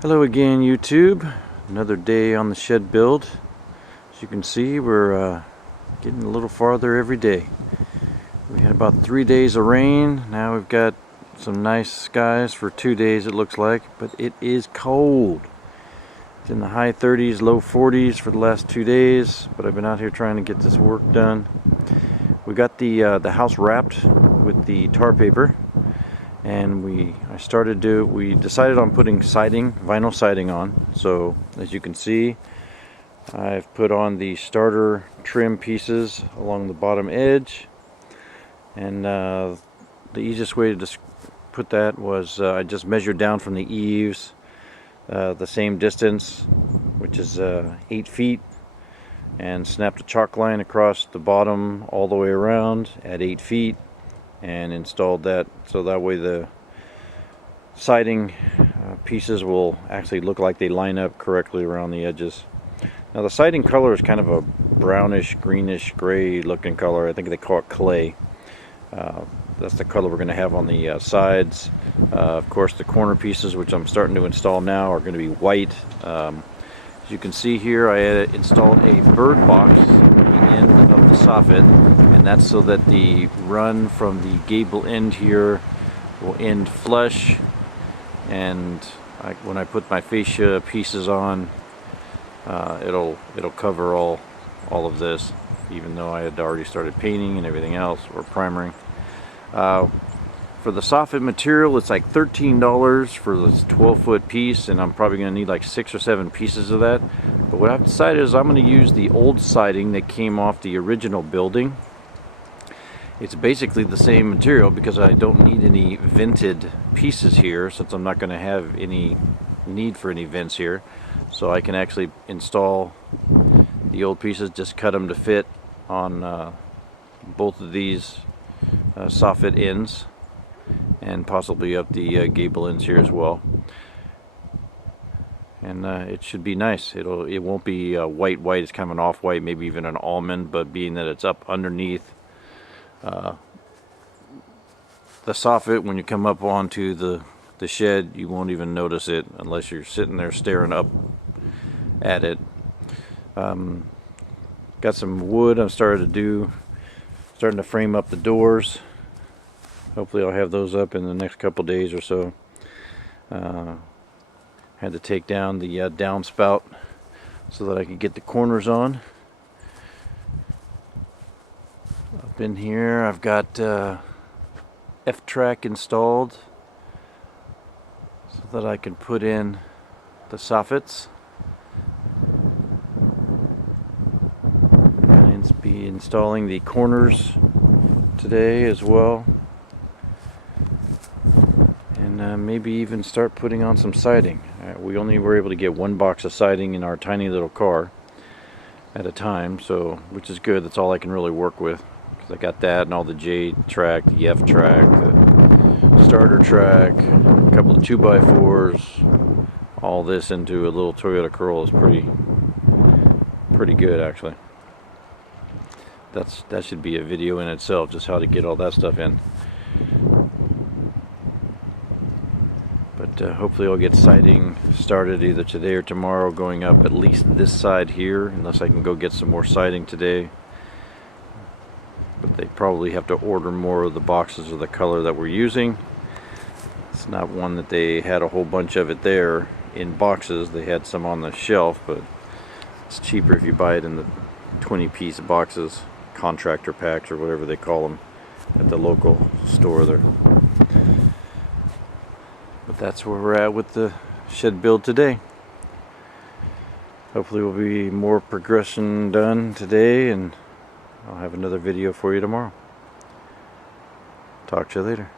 Hello again, YouTube. Another day on the shed build. As you can see, we're getting a little farther every day. We had about 3 days of rain. Now we've got some nice skies for 2 days, it looks like, but it is cold. It's in the high 30s, low 40s for the last 2 days, but I've been out here trying to get this work done. We got the house wrapped with the tar paper. And we decided on putting siding, vinyl siding on. So as you can see, I've put on the starter trim pieces along the bottom edge, and the easiest way to put that was I just measured down from the eaves the same distance, which is 8 feet, and snapped a chalk line across the bottom all the way around at 8 feet. And installed that so that way the siding pieces will actually look like they line up correctly around the edges. Now the siding color is kind of a brownish, greenish, gray looking color. I think they call it clay. That's the color we're going to have on the sides. Of course, the corner pieces, which I'm starting to install now, are going to be white. As you can see here, I installed a bird box at the end of the soffit, and that's so that the run from the gable end here will end flush, and when I put my fascia pieces on, it'll cover all of this, even though I had already started painting and everything else, or primering. For the soffit material, it's like $13 for this 12-foot piece, and I'm probably going to need like 6 or 7 pieces of that. But what I've decided is I'm going to use the old siding that came off the original building. It's basically the same material because I don't need any vented pieces here, since I'm not going to have any need for any vents here. So I can actually install the old pieces, just cut them to fit on both of these soffit ends, and possibly up the gable ends here as well. And it should be nice. It won't be white. It's kind of an off-white, maybe even an almond, but being that it's up underneath the soffit, when you come up onto the shed, you won't even notice it unless you're sitting there staring up at it. Got some wood I'm starting to frame up the doors. Hopefully I'll have those up in the next couple days or so. Had to take down the downspout so that I could get the corners on. Up in here I've got F-track installed so that I can put in the soffits. And be installing the corners today as well. And maybe even start putting on some siding. We only were able to get 1 box of siding in our tiny little car at a time, so which is good. That's all I can really work with, because I got that and all the J track, the F track, the starter track, a couple of 2x4s. All this into a little Toyota Corolla is pretty good, actually. That should be a video in itself, just how to get all that stuff in. But hopefully I'll get siding started either today or tomorrow, going up at least this side here, unless I can go get some more siding today. But they probably have to order more of the boxes of the color that we're using. It's not one that they had a whole bunch of it there in boxes. They had some on the shelf, but it's cheaper if you buy it in the 20-piece boxes, contractor packs or whatever they call them, at the local store there. But that's where we're at with the shed build today. Hopefully we'll be more progression done today, and I'll have another video for you tomorrow. Talk to you later.